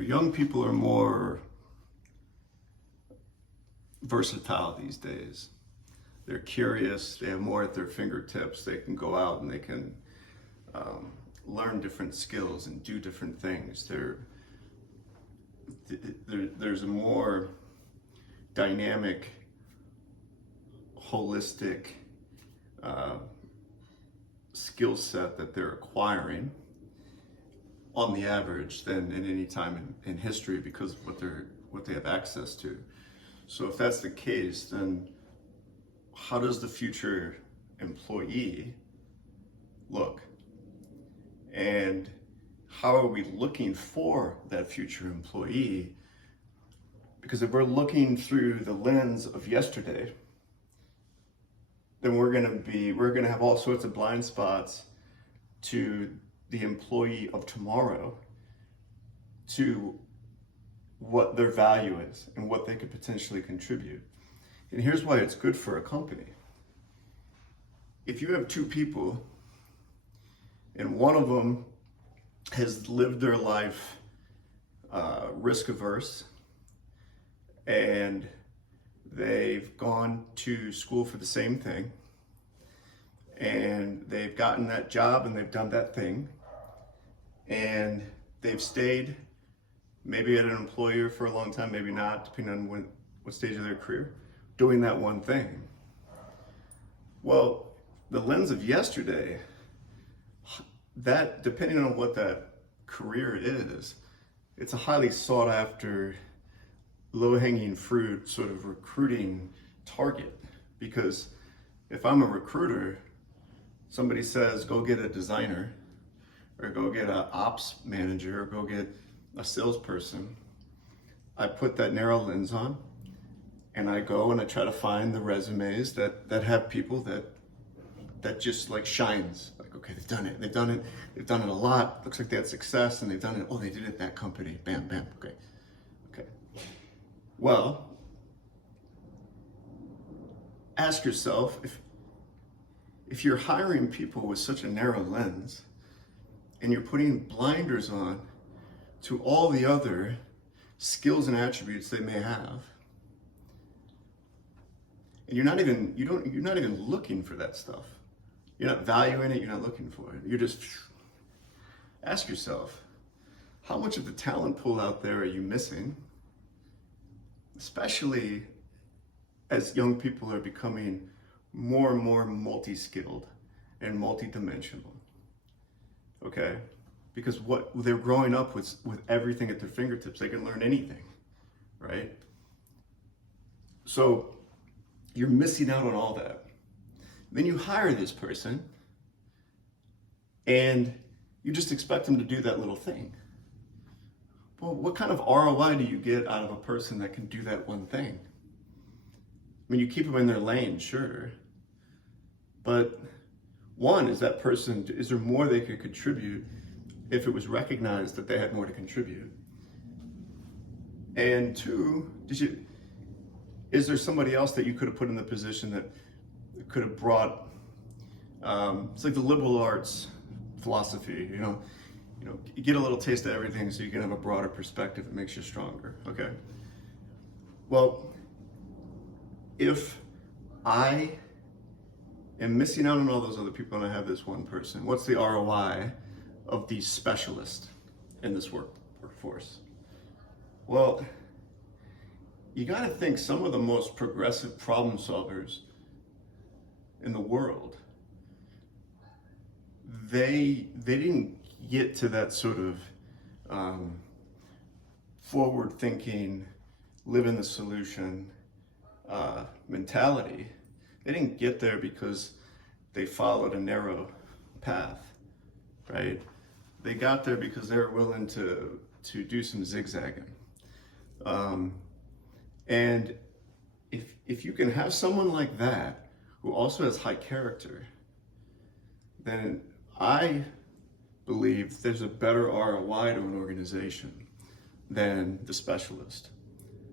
Young people are more versatile these days. They're curious, they have more at their fingertips, they can go out and they can learn different skills and do different things. There's a more dynamic, holistic skill set that they're acquiring on the average than in any time in history because of what they have access to. So if that's the case, then how does the future employee look? And how are we looking for that future employee? Because if we're looking through the lens of yesterday, then we're gonna have all sorts of blind spots to the employee of tomorrow, to what their value is and what they could potentially contribute. And here's why it's good for a company. If you have two people and one of them has lived their life risk averse and they've gone to school for the same thing and they've gotten that job and they've done that thing and they've stayed maybe at an employer for a long time, maybe not, depending on what stage of their career, doing that one thing. Well, the lens of yesterday, that depending on what that career is, it's a highly sought after, low-hanging fruit sort of recruiting target. Because if I'm a recruiter, somebody says, go get a designer, or go get an ops manager, or go get a salesperson, I put that narrow lens on and I go and I try to find the resumes that have people that just like shines. Like, okay, they've done it a lot. Looks like they had success and they've done it. Oh, they did it at that company. Bam, bam, okay. Well, ask yourself, if you're hiring people with such a narrow lens and you're putting blinders on to all the other skills and attributes they may have, and you're not even looking for that stuff. You're not valuing it, you're not looking for it. You're just, ask yourself, how much of the talent pool out there are you missing? Especially as young people are becoming more and more multi-skilled and multi-dimensional, okay? Because what they're growing up with everything at their fingertips, they can learn anything, right? So you're missing out on all that. Then you hire this person and you just expect them to do that little thing. Well, what kind of ROI do you get out of a person that can do that one thing? I mean, you keep them in their lane, sure. But one, is there more they could contribute if it was recognized that they had more to contribute? And two, is there somebody else that you could have put in the position that could have brought, it's like the liberal arts philosophy, you get a little taste of everything so you can have a broader perspective. It makes you stronger, okay? Well, if I am missing out on all those other people and I have this one person, what's the ROI of these specialists in this workforce? Well, you gotta think some of the most progressive problem solvers in the world, they didn't get to that sort of forward-thinking, live in the solution mentality. They didn't get there because they followed a narrow path, right? They got there because they were willing to do some zigzagging. And if you can have someone like that who also has high character, then I believe there's a better ROI to an organization than the specialist,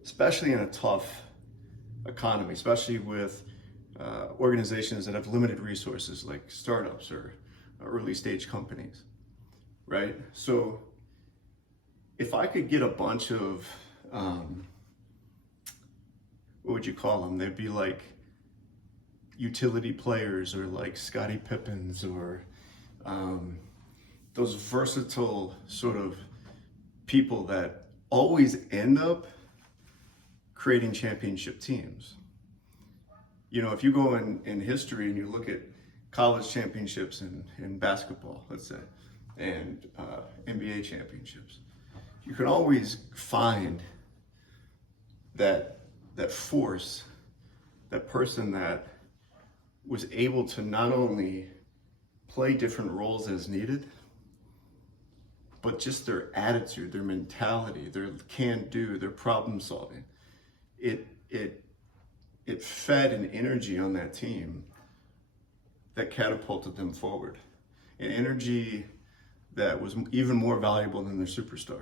especially in a tough economy, especially with organizations that have limited resources like startups or early stage companies, right? So if I could get a bunch of, what would you call them? They'd be like utility players or like Scottie Pippins or those versatile sort of people that always end up creating championship teams. You know, if you go in history and you look at college championships in basketball, let's say, and NBA championships, you can always find that force, that person that was able to not only play different roles as needed, but just their attitude, their mentality, their can-do, their problem solving. It fed an energy on that team that catapulted them forward. An energy that was even more valuable than their superstar.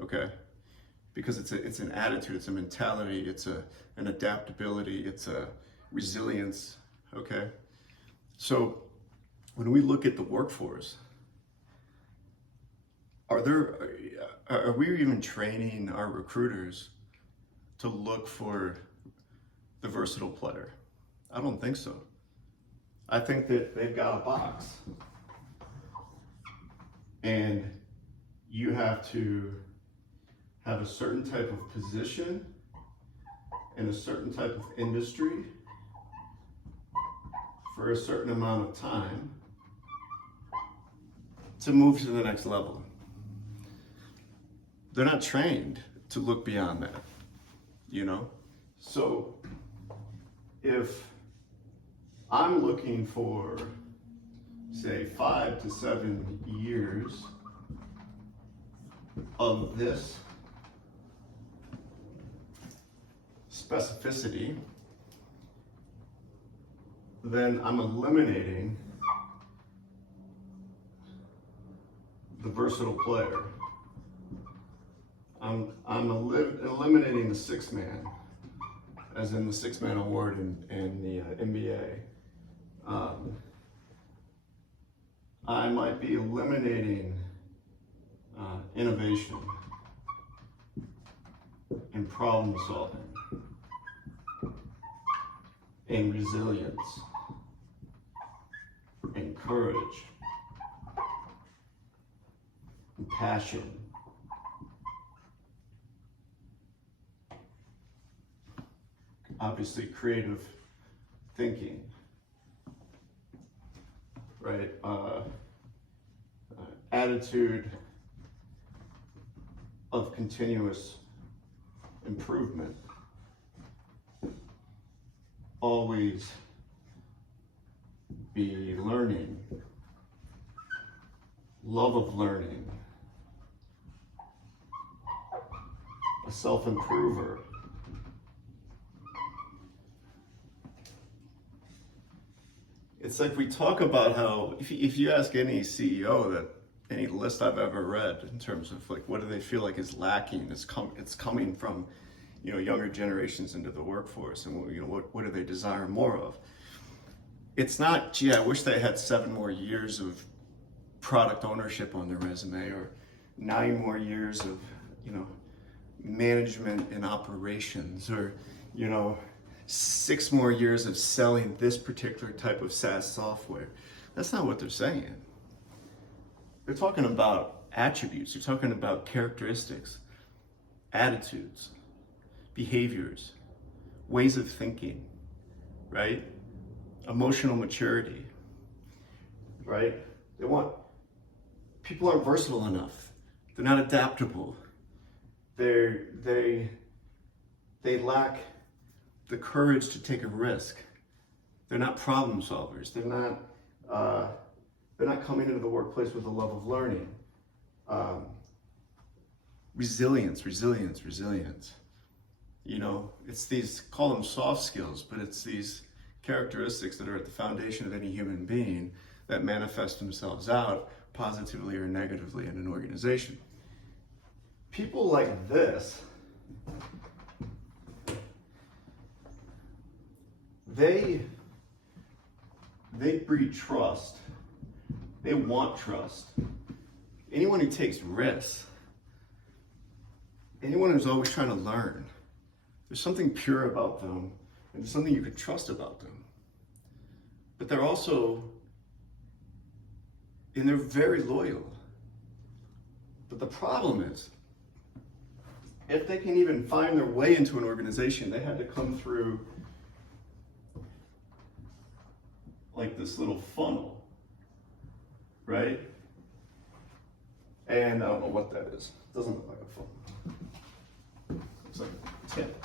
Okay? Because it's an attitude, it's a mentality, it's an adaptability, it's a resilience. Okay? So when we look at the workforce, are we even training our recruiters to look for the versatile player? I don't think so. I think that they've got a box, and you have to have a certain type of position in a certain type of industry for a certain amount of time to move to the next level. They're not trained to look beyond that, you know? So if I'm looking for, say, 5 to 7 years of this specificity, then I'm eliminating the versatile player. I'm eliminating the six man, as in the six-man award in the NBA. I might be eliminating innovation and problem solving and resilience and courage and passion. Obviously, creative thinking, right? Attitude of continuous improvement. Always be learning. Love of learning. A self-improver. It's like we talk about how, if you ask any CEO that, any list I've ever read in terms of like, what do they feel like is lacking? It's coming from, you know, younger generations into the workforce, and you know, what do they desire more of? It's not, gee, I wish they had 7 more years of product ownership on their resume, or 9 more years of, you know, management and operations, or, you know, 6 more years of selling this particular type of SaaS software. That's not what they're saying. They're talking about attributes. They're talking about characteristics, attitudes, behaviors, ways of thinking, right? Emotional maturity, right? People aren't versatile enough. They're not adaptable. They lack the courage to take a risk. They're not problem solvers. They're not coming into the workplace with a love of learning. Resilience. You know, it's these, call them soft skills, but it's these characteristics that are at the foundation of any human being that manifest themselves out positively or negatively in an organization. People like this, they breed trust. They want trust. Anyone who takes risks anyone who's always trying to learn, there's something pure about them, and there's something you could trust about them. But they're also, and they're very loyal. But the problem is, if they can even find their way into an organization, they had to come through like this little funnel, right? And I don't know what that is. It doesn't look like a funnel. It's like a tip.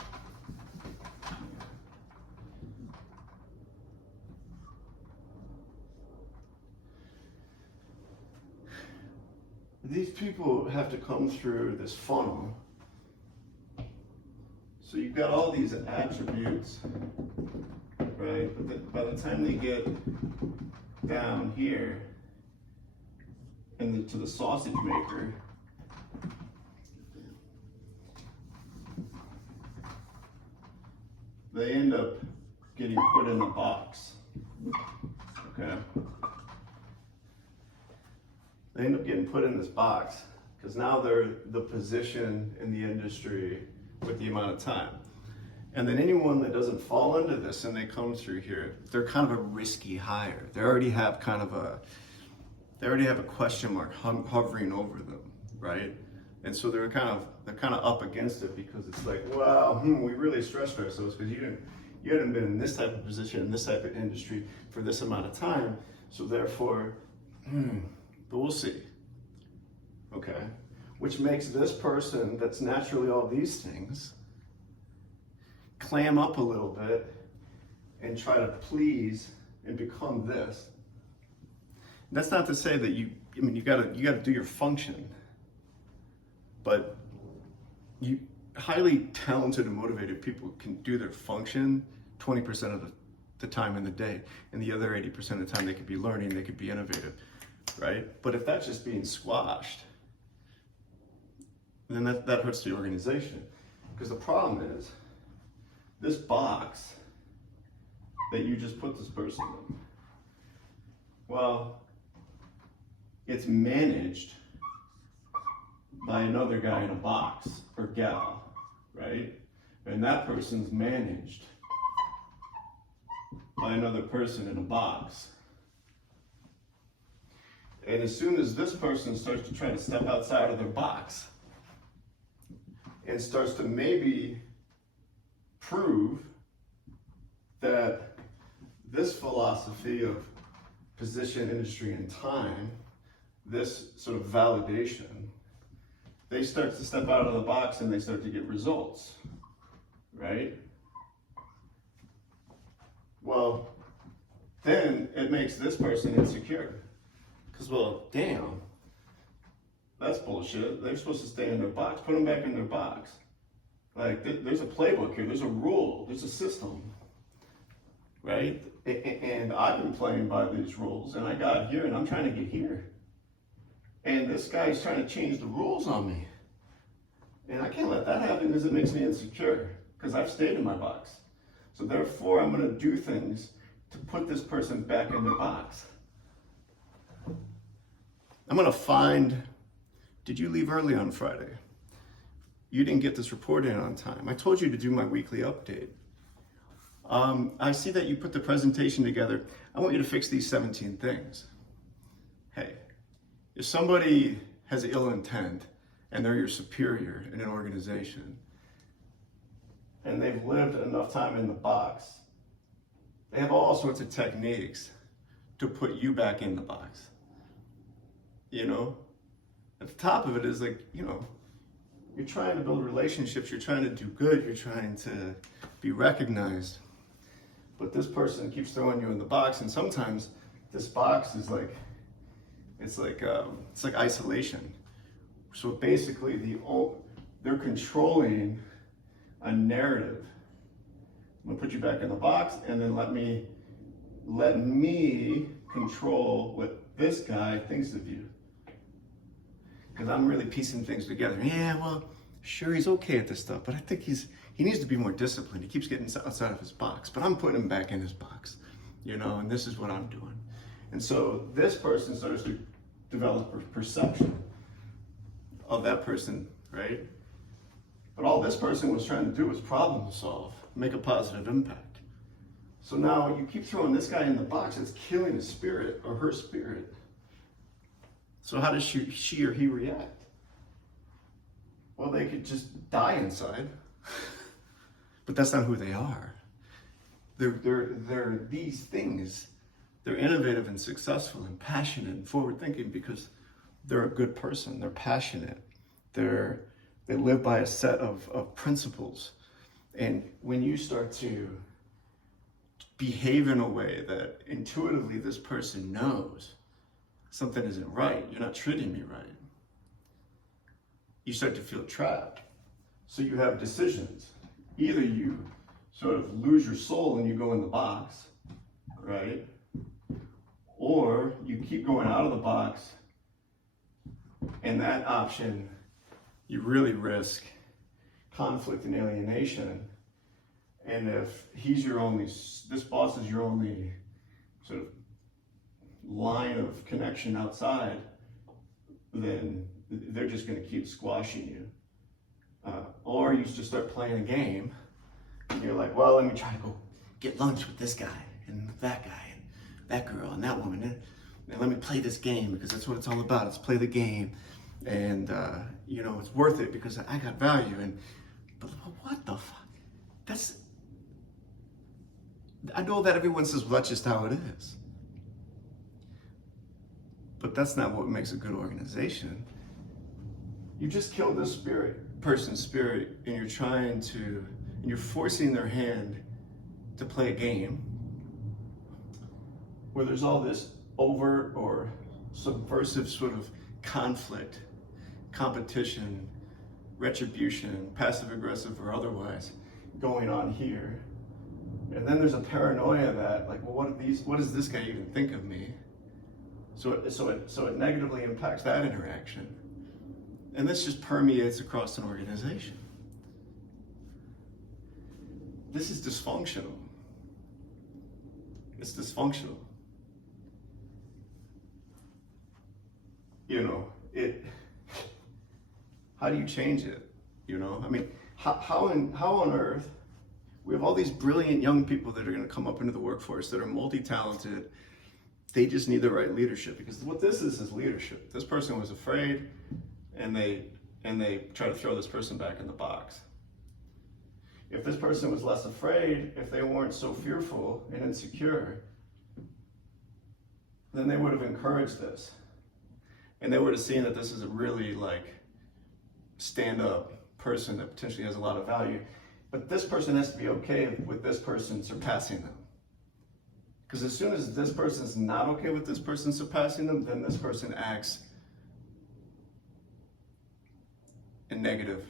These people have to come through this funnel. So you've got all these attributes, right? But by the time they get down here and to the sausage maker, they end up getting put in a box, okay? They end up getting put in this box because now they're the position in the industry with the amount of time. And then anyone that doesn't fall into this and they come through here, they're kind of a risky hire. They already have a question mark hovering over them, right? And so they're kind of up against it because it's like, wow, we really stressed ourselves because you hadn't been in this type of position in this type of industry for this amount of time. So therefore, but we'll see. Okay, which makes this person that's naturally all these things clam up a little bit and try to please and become this. That's not to say that you gotta do your function, but highly talented and motivated people can do their function 20% of the time in the day, and the other 80% of the time they could be learning, they could be innovative, right? But if that's just being squashed, then that hurts the organization. Because the problem is, this box that you just put this person in, well, it's managed by another guy in a box, or gal, right? And that person's managed by another person in a box. And as soon as this person starts to try to step outside of their box and starts to maybe prove that this philosophy of position, industry, and time, this sort of validation, they start to step out of the box and they start to get results, right? Well, then it makes this person insecure. Because, well, damn, that's bullshit. They're supposed to stay in their box. Put them back in their box. Like, there's a playbook here. There's a rule. There's a system, right? And I've been playing by these rules, and I got here, and I'm trying to get here. And this guy's trying to change the rules on me. And I can't let that happen because it makes me insecure, because I've stayed in my box. So therefore, I'm going to do things to put this person back in their box. I'm going to find, did you leave early on Friday? You didn't get this report in on time. I told you to do my weekly update. I see that you put the presentation together. I want you to fix these 17 things. Hey, if somebody has ill intent and they're your superior in an organization and they've lived enough time in the box, they have all sorts of techniques to put you back in the box. You know, at the top of it is like, you know, you're trying to build relationships, you're trying to do good, you're trying to be recognized. But this person keeps throwing you in the box, and sometimes this box is like, it's like isolation. So basically, they're controlling a narrative. I'm gonna put you back in the box, and then let me control what this guy thinks of you. Because I'm really piecing things together. Yeah, well, sure, he's okay at this stuff, but I think he needs to be more disciplined. He keeps getting outside of his box, but I'm putting him back in his box, you know, and this is what I'm doing. And so this person starts to develop a perception of that person, right? But all this person was trying to do was problem solve, make a positive impact. So now you keep throwing this guy in the box, it's killing his spirit or her spirit. So how does she or he react? Well, they could just die inside, but that's not who they are. They're these things. They're innovative and successful and passionate and forward-thinking because they're a good person. They're passionate. They live by a set of principles. And when you start to behave in a way that intuitively this person knows something isn't right, you're not treating me right, you start to feel trapped. So you have decisions. Either you sort of lose your soul and you go in the box, right? Or you keep going out of the box, and that option, you really risk conflict and alienation. And if this boss is your only sort of line of connection outside, then they're just going to keep squashing you. Or you just start playing a game, and you're like, well, let me try to go get lunch with this guy and that guy and that girl and that woman, and let me play this game because that's what it's all about. It's play the game, and it's worth it because I got value. But what the fuck? I know that everyone says, well, that's just how it is. But that's not what makes a good organization. You just killed this person's spirit, and you're forcing their hand to play a game where there's all this overt or subversive sort of conflict, competition, retribution, passive aggressive or otherwise, going on here. And then there's a paranoia that, like, well, what does this guy even think of me? So it negatively impacts that interaction. And this just permeates across an organization. This is dysfunctional. It's dysfunctional. How do you change it? I mean, how on earth, we have all these brilliant young people that are going to come up into the workforce that are multi-talented. They just need the right leadership, because what this is leadership. This person was afraid, and they try to throw this person back in the box. If this person was less afraid, if they weren't so fearful and insecure, then they would have encouraged this. And they would have seen that this is a really stand-up person that potentially has a lot of value. But this person has to be okay with this person surpassing them. Because as soon as this person is not okay with this person surpassing them, then this person acts in negative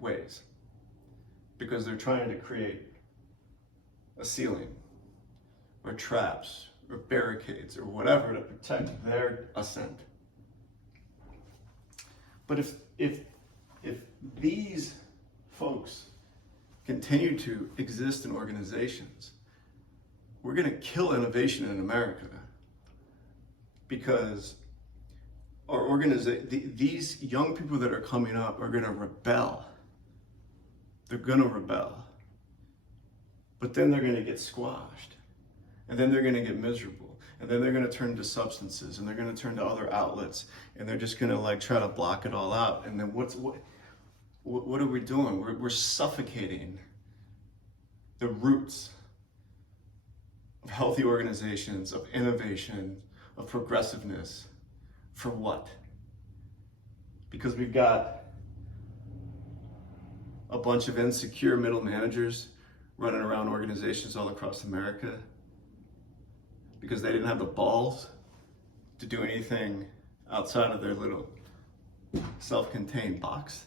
ways. Because they're trying to create a ceiling, or traps, or barricades, or whatever to protect their ascent. But if these folks continue to exist in organizations, we're going to kill innovation in America, because these young people that are coming up are going to rebel. They're going to rebel. But then they're going to get squashed. And then they're going to get miserable. And then they're going to turn to substances, and they're going to turn to other outlets, and they're just going to try to block it all out. And then what are we doing? We're suffocating the roots of healthy organizations, of innovation, of progressiveness. For what? Because we've got a bunch of insecure middle managers running around organizations all across America because they didn't have the balls to do anything outside of their little self-contained box.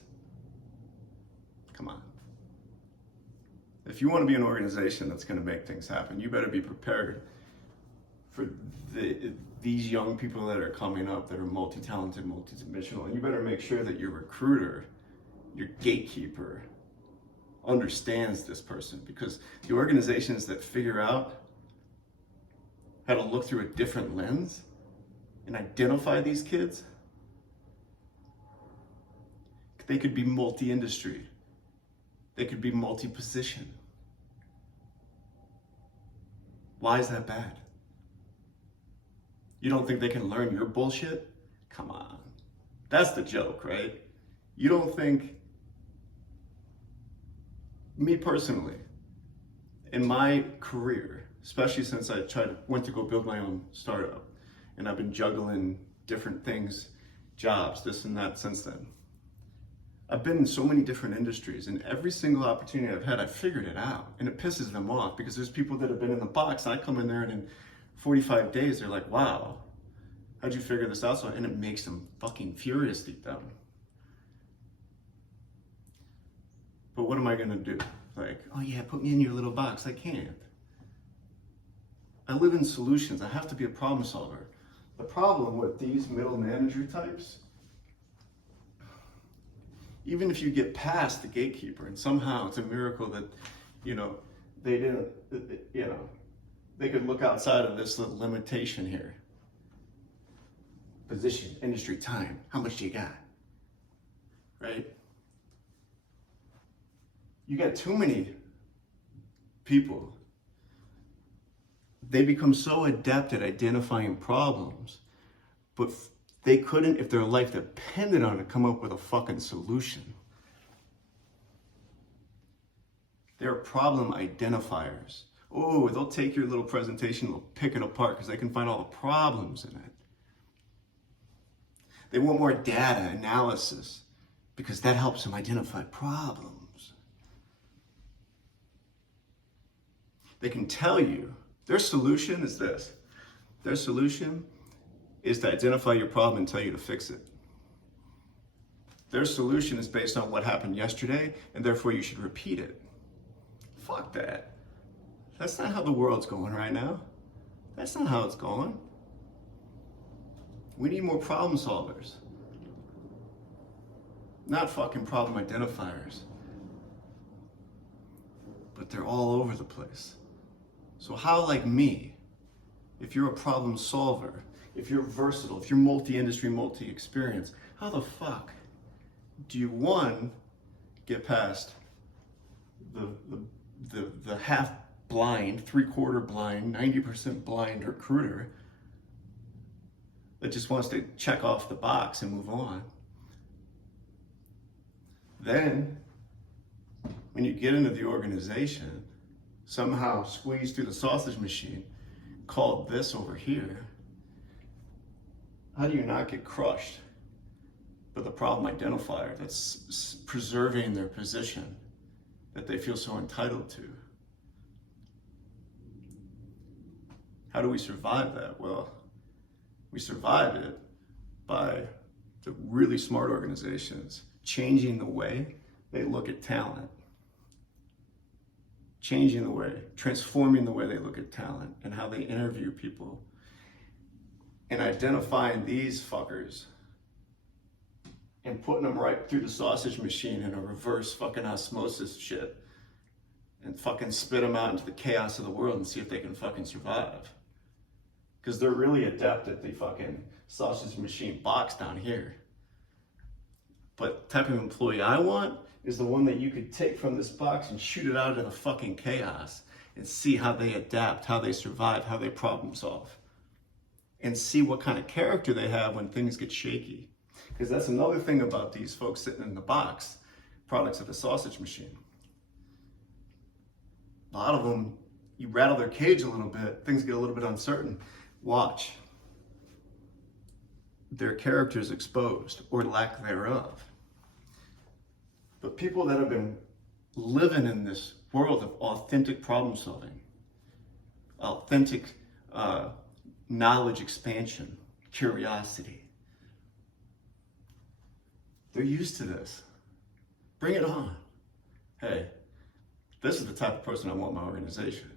Come on. If you want to be an organization that's going to make things happen, you better be prepared for these young people that are coming up that are multi-talented, multi-dimensional, and you better make sure that your recruiter, your gatekeeper, understands this person, because the organizations that figure out how to look through a different lens and identify these kids, they could be multi-industry. They could be multi-position. Why is that bad? You don't think they can learn your bullshit? Come on. That's the joke, right? You don't think, me personally, in my career, especially since I went to go build my own startup, and I've been juggling different things, jobs, this and that since then. I've been in so many different industries, and every single opportunity I've had, I've figured it out. And it pisses them off because there's people that have been in the box, and I come in there and in 45 days, they're like, wow, how'd you figure this out? And it makes them fucking furious deep down. But what am I gonna do? Like, oh yeah, put me in your little box. I can't. I live in solutions. I have to be a problem solver. The problem with these middle manager types, even if you get past the gatekeeper and somehow it's a miracle that, they didn't, they could look outside of this little limitation here. Position, industry, time, how much do you got? Right? You got too many people. They become so adept at identifying problems, but they couldn't, if their life depended on it, come up with a fucking solution. They're problem identifiers. Oh, they'll take your little presentation, they'll pick it apart because they can find all the problems in it. They want more data analysis because that helps them identify problems. They can tell you, their solution is this. Their solution is to identify your problem and tell you to fix it. Their solution is based on what happened yesterday, and therefore you should repeat it. Fuck that. That's not how the world's going right now. That's not how it's going. We need more problem solvers. Not fucking problem identifiers. But they're all over the place. So how, like me, if you're a problem solver, if you're versatile, if you're multi-industry, multi-experience, how the fuck do you, one, get past the half blind, 3/4 blind, 90% blind recruiter that just wants to check off the box and move on? Then, when you get into the organization, somehow squeeze through the sausage machine called this over here, how do you not get crushed by the problem identifier that's preserving their position that they feel so entitled to? How do we survive that? Well, we survive it by the really smart organizations changing the way they look at talent. Changing the way, transforming the way they look at talent and how they interview people. And identifying these fuckers and putting them right through the sausage machine in a reverse fucking osmosis shit and fucking spit them out into the chaos of the world and see if they can fucking survive. Because they're really adept at the fucking sausage machine box down here. But the type of employee I want is the one that you could take from this box and shoot it out into the fucking chaos and see how they adapt, how they survive, how they problem solve. And see what kind of character they have when things get shaky. Because that's another thing about these folks sitting in the box, products of the sausage machine. A lot of them, you rattle their cage a little bit, things get a little bit uncertain. Watch. Their character's exposed, or lack thereof. But people that have been living in this world of authentic problem solving, authentic knowledge expansion, curiosity, they're used to this. Bring it on. Hey, this is the type of person I want in my organization.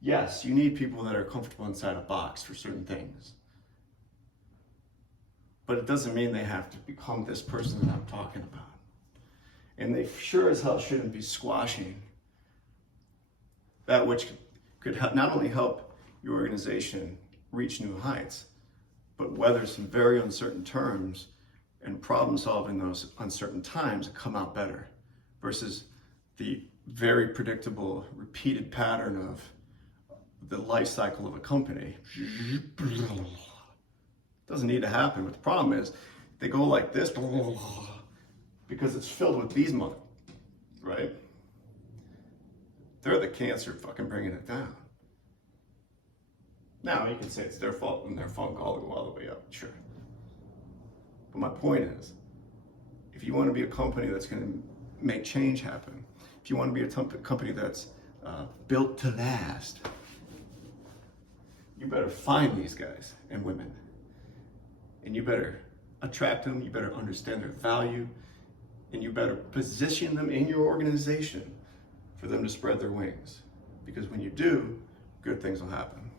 Yes, you need people that are comfortable inside a box for certain things. But it doesn't mean they have to become this person that I'm talking about. And they sure as hell shouldn't be squashing that which could not only help your organization reach new heights, but weather some very uncertain terms and problem solving those uncertain times and come out better versus the very predictable, repeated pattern of the life cycle of a company. Doesn't need to happen, but the problem is they go like this because it's filled with these right? They're the cancer fucking bringing it down. Now, you can say it's their fault and their funk all the way up, sure. But my point is, if you want to be a company that's going to make change happen, if you want to be a company that's built to last, you better find these guys and women. And you better attract them, you better understand their value, and you better position them in your organization for them to spread their wings. Because when you do, good things will happen.